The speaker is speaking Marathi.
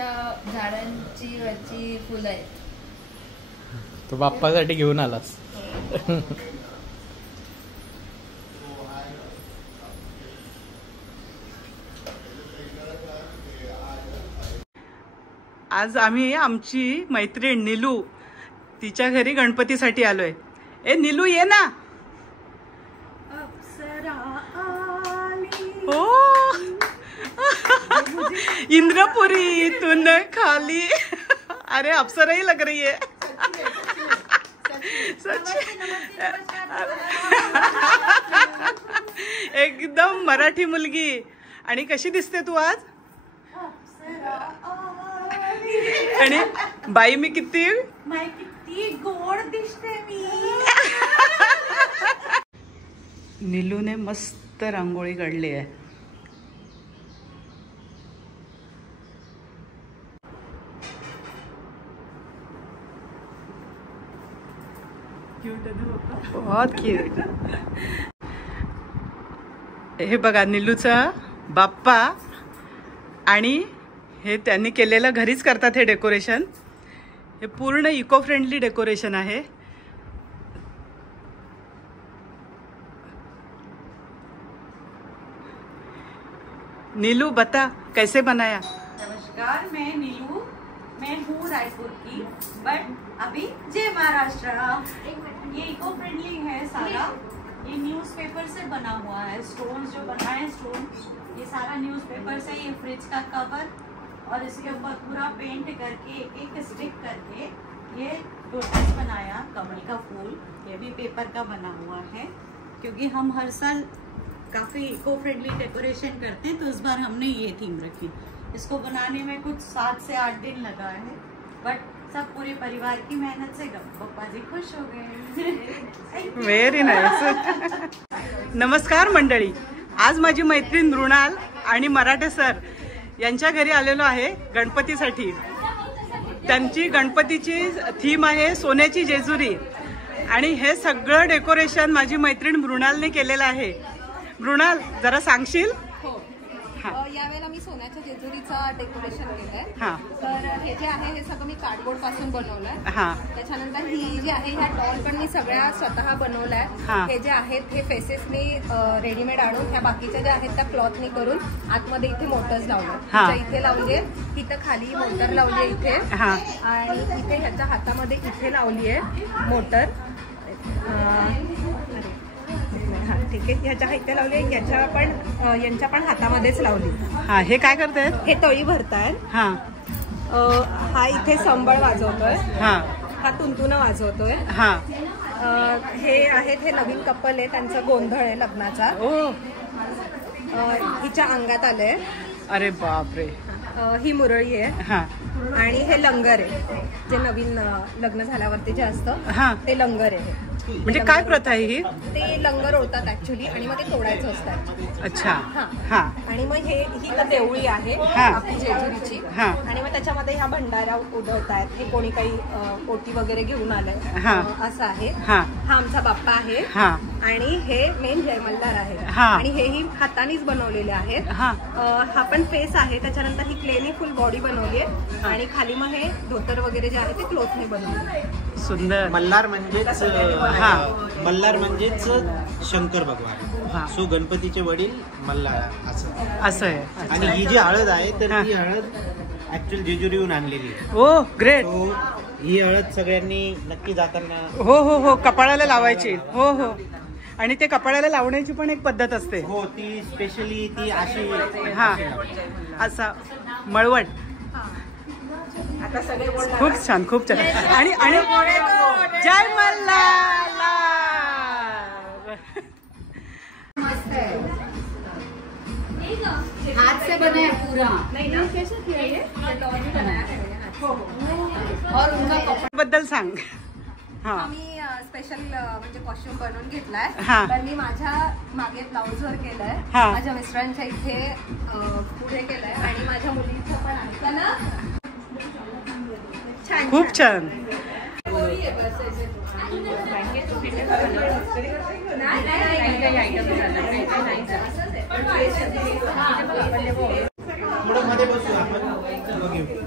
बाप्पाच्या झाडांची वरची फुलं आहेत. तो बाप्पासाठी घेऊन आलास. आज आम्ही आमची मैत्रीण नीलू तिच्या घरी गणपतीसाठी आलोय. ए नीलू ये ना. हो इंद्रपुरी तून खाली. अरे अप्सरा ही लग रही है. एकदम मराठी मुलगी. आणि कशी दिसते तू आज. आणि बाई मी किती गोड दिसते मी. नीलूने मस्त रांगोळी काढली आहे. बहुत क्यूट. हे बघा नीलूचा बाप्पा. आणि हे त्यांनी केलेलं घरीच करतात हे डेकोरेशन. हे पूर्ण इको फ्रेंडली डेकोरेशन आहे. नीलू बता कैसे बनाया. नमस्कार, मैं नीलू. मैं हूँ रायपुर की, बट अभी जय महाराष्ट्र. ये इको फ्रेंडली है सारा. ये न्यूज़पेपर से बना हुआ है. स्टोन जो बनाए स्टोन, ये सारा न्यूज़पेपर से. ये फ्रिज का कवर और इसके ऊपर पूरा पेंट करके एक एक स्टिक करके ये लोटस बनाया. कमल का फूल, ये भी पेपर का बना हुआ है. क्योंकि हम हर साल काफ़ी इको फ्रेंडली डेकोरेशन करते हैं, तो इस बार हमने ये थीम रखी. इसको बनाने में कुछ 7 से 8 दिन लगा है, बट सब पूरे परिवार की मेहनत से पप्पा जी खुश हो गए. Very nice. नमस्कार मंडळी. आज माझी मैत्रीण मृणाल आणि मराठे सर यांच्या घरी आलेलो आहे गणपतीसाठी. त्यांची गणपतीची थीम आहे सोन्याची जेजुरी. आणि हे सगळं डेकोरेशन माझी मैत्रीण मृणालने केलेलं आहे. मृणाल जरा सांगशील. यावेळेला मी सोन्याच्या जेजुरीचं डेकोरेशन केलंय. तर हे जे आहे हे सगळं मी कार्डबोर्ड पासून बनवलंय. त्याच्यानंतर ही जी आहे ह्या डॉल पण मी सगळ्या स्वतः बनवलाय. हे जे आहेत हे फेसेस मी रेडीमेड आणून ह्या बाकीच्या ज्या आहेत त्या क्लॉथनी करून आतमध्ये इथे मोटर्स लावले. इथे लावलीये, इथं खाली मोटर लावली इथे. आणि इथे ह्याच्या हातामध्ये इथे लावली आहे मोटर. ठीक आहे, ह्याच्या इथे लावली. यांच्या पण हातामध्येच लावली. हे काय करतायत. हे तळी भरतायत. हा इथे संबळ वाजवतोय. हा तुंतुन वाजवतोय. हे आहेत हे नवीन कपल आहे, त्यांचा गोंधळ आहे लग्नाचा. हिच्या अंगात आलंय. अरे बापरे. ही मुरळी आहे. आणि हे लंगर आहे, जे नवीन लग्न झाल्यावरती जे असतं ते लंगर आहे. म्हणजे काय प्रथा आहे ही. ते लंगर ओढतात ऍक्च्युली आणि मग ते तोडायचं असतं. अच्छा. आणि मग ही तर देवळी आहे आपली जेजुरीची. आणि मग त्याच्यामध्ये ह्या भंडाऱ्या उडवतायत. हे कोणी काही ओटी वगैरे घेऊन आलंय असं आहे. हा आमचा बाप्पा आहे. आणि हे मेन जय मल्हार आहे. आणि हेही हातानेच बनवलेले आहेत. हा पण फेस आहे. त्याच्यानंतर ही क्लेनी फुल बॉडी बनवली आहे. आणि खाली मग हे धोतर वगैरे जे आहे ते क्लोथने बनवले. सुंदर. मल्हार म्हणजेच मल्हार म्हणजेच शंकर भगवान. सो गणपतीचे वडील मल्हार असं आहे. आणि ही जी हळद आहे तर ही हळद ऍक्च्युअल जेजुरीहून आणलेली आहे. ओ ग्रेट. ही हळद सगळ्यांनी नक्की जाताना हो कपाळाला लावायची. हो. आणि ते कपाळाला लावण्याची पण एक पद्धत असते. हो, ती स्पेशली ती अशी. असा मळवट. खूप छान खूप छान. आणि जय मल्हार. हाथ से बना है पूरा. और उनका कपड़ा बद्दल सांग. मी स्पेशल म्हणजे कॉस्ट्युम बनवून घेतलाय. तर मी माझ्या मागे ब्लाउज वर केलंय. माझ्या मिस्टरांच्या इथे पुढे केलंय. आणि माझ्या मुलीचं पण आहे ना. खूप छान. मध्ये बसू आपण.